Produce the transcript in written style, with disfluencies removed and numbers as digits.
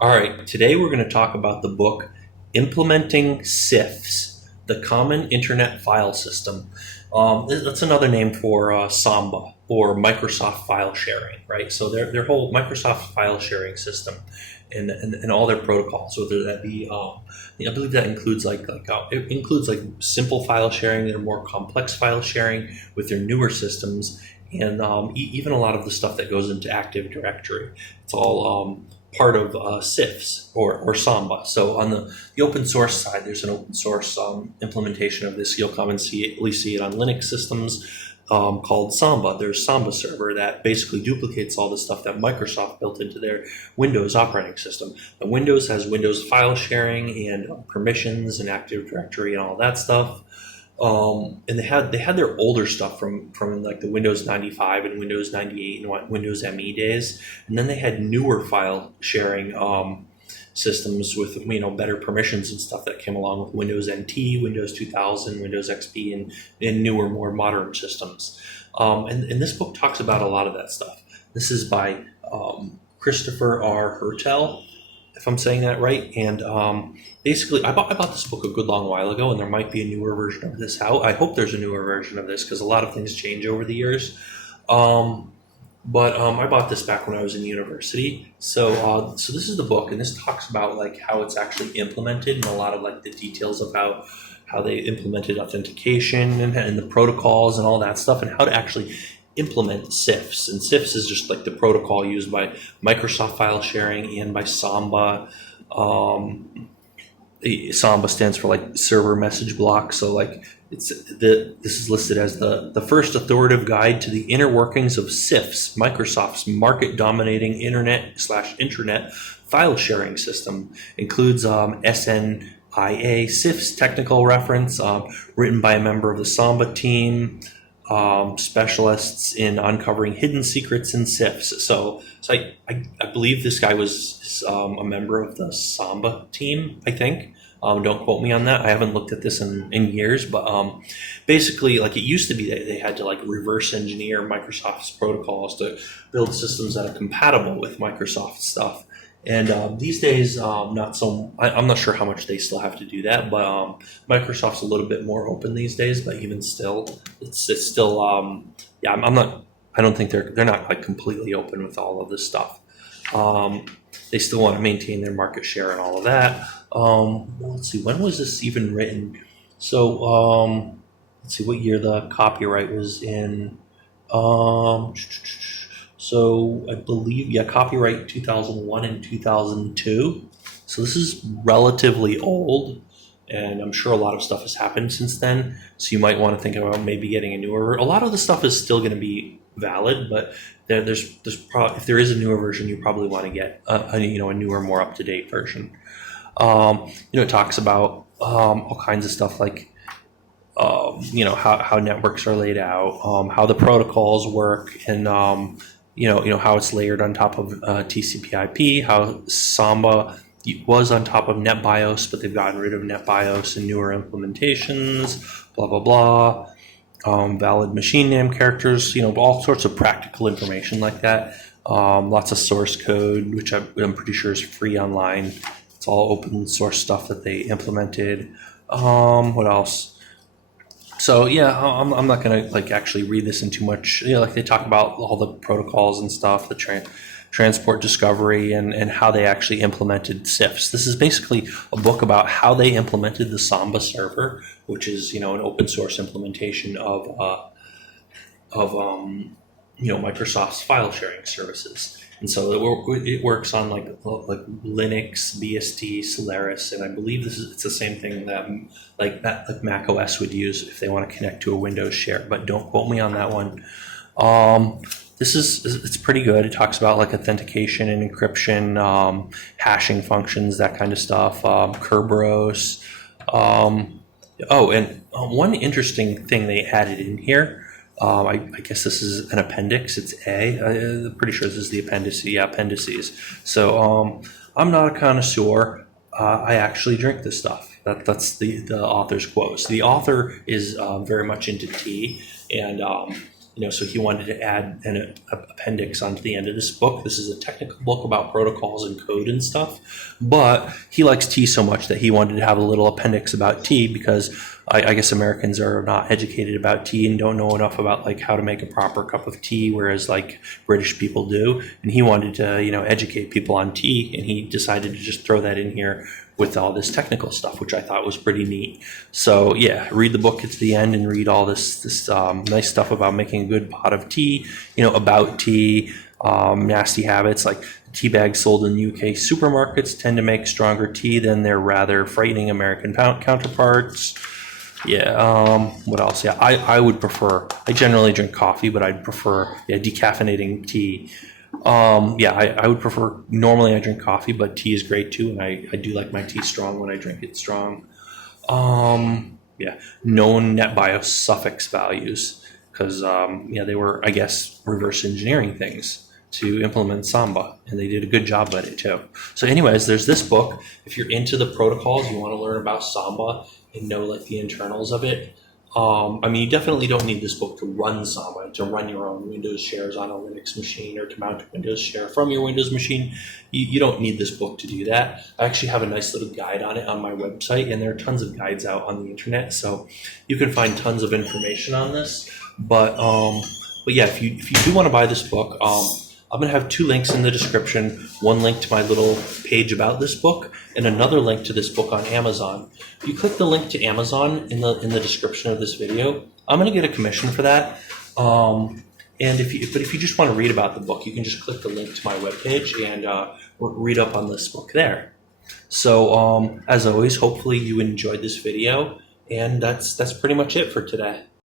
All right, today we're going to talk about the book Implementing CIFS, the Common Internet File System. That's another name for Samba or Microsoft File Sharing, right? So their whole Microsoft file sharing system and all their protocols, whether that be, I believe that includes it includes like simple file sharing, their more complex file sharing with their newer systems, and even a lot of the stuff that goes into Active Directory. It's all part of CIFS or Samba. So on the open source side, there's an open source implementation of this. You'll commonly see it on Linux systems called Samba. There's Samba server that basically duplicates all the stuff that Microsoft built into their Windows operating system. But Windows has Windows file sharing and permissions and Active Directory and all that stuff. And they had their older stuff from like the Windows 95 and Windows 98 and Windows ME days, and then they had newer file sharing systems with better permissions and stuff that came along with Windows NT, Windows 2000, Windows XP, and newer, more modern systems. And this book talks about a lot of that stuff. This is by Christopher R. Hertel, if I'm saying that right. And basically, I bought this book a good long while ago, and there might be a newer version of this out. I hope there's a newer version of this because a lot of things change over the years. But I bought this back when I was in university. So this is the book, and this talks about like how it's actually implemented and a lot of like the details about how they implemented authentication and the protocols and all that stuff, and how to actually implement CIFS. And CIFS is just like the protocol used by Microsoft file sharing and by Samba. Samba stands for like server message block. So like this is listed as the first authoritative guide to the inner workings of CIFS, Microsoft's market dominating internet/intranet file sharing system. Includes SNIA CIFS technical reference, written by a member of the Samba team. Specialists in uncovering hidden secrets in CIFS. So I believe this guy was a member of the Samba team, I think. Don't quote me on that. I haven't looked at this in years, but basically, like, it used to be that they had to like reverse engineer Microsoft's protocols to build systems that are compatible with Microsoft stuff. And these days, not so. I'm not sure how much they still have to do that, but Microsoft's a little bit more open these days. But even still, it's still. Yeah, I'm not. I don't think they're not like completely open with all of this stuff. They still want to maintain their market share and all of that. Let's see. When was this even written? So let's see what year the copyright was in. So I believe, copyright 2001 and 2002. So this is relatively old, and I'm sure a lot of stuff has happened since then. So you might want to think about maybe getting a newer. A lot of the stuff is still going to be valid, but there's probably, if there is a newer version, you probably want to get a newer, more up to date version. It talks about all kinds of stuff like how networks are laid out, how the protocols work, and how it's layered on top of TCP/IP, how Samba was on top of NetBIOS, but they've gotten rid of NetBIOS in newer implementations, blah, blah, blah. Valid machine name characters, all sorts of practical information like that. Lots of source code, which I'm pretty sure is free online. It's all open source stuff that they implemented. What else? So yeah, I'm not gonna like actually read this in too much. Like they talk about all the protocols and stuff, the transport discovery, and how they actually implemented CIFS. This is basically a book about how they implemented the Samba server, which is an open source implementation of Microsoft's file sharing services. And so it works on like Linux, BSD, Solaris, and I believe it's the same thing that Mac OS would use if they want to connect to a Windows share. But don't quote me on that one. It's pretty good. It talks about like authentication and encryption, hashing functions, that kind of stuff. Kerberos. And one interesting thing they added in here. I guess this is an appendix. It's I'm pretty sure this is the appendices. So I'm not a connoisseur. I actually drink this stuff. That's the author's quote. So the author is very much into tea, and So he wanted to add an appendix onto the end of this book. This is a technical book about protocols and code and stuff, but he likes tea so much that he wanted to have a little appendix about tea, because I guess Americans are not educated about tea and don't know enough about like how to make a proper cup of tea, whereas like British people do. And he wanted to, educate people on tea, and he decided to just throw that in here with all this technical stuff, which I thought was pretty neat. So yeah, read the book to the end and read all this nice stuff about making a good pot of tea, about tea, nasty habits, like tea bags sold in UK supermarkets tend to make stronger tea than their rather frightening American counterparts. Yeah, what else? Yeah, I generally drink coffee, but I'd prefer decaffeinating tea. I would prefer, normally I drink coffee, but tea is great too, and I do like my tea strong when I drink it strong. Known net bios suffix values, because they were, I guess, reverse engineering things to implement Samba, and they did a good job at it too. So anyways, there's this book. If you're into the protocols, you want to learn about Samba and know like the internals of it. You definitely don't need this book to run Samba, to run your own Windows shares on a Linux machine, or to mount a Windows share from your Windows machine. You don't need this book to do that. I actually have a nice little guide on it on my website, and there are tons of guides out on the internet, so you can find tons of information on this. But yeah, if you do want to buy this book, I'm going to have 2 links in the description. One link to my little page about this book, and another link to this book on Amazon. If you click the link to Amazon in the description of this video, I'm going to get a commission for that. If you just want to read about the book, you can just click the link to my webpage and read up on this book there. So as always, hopefully you enjoyed this video, and that's pretty much it for today.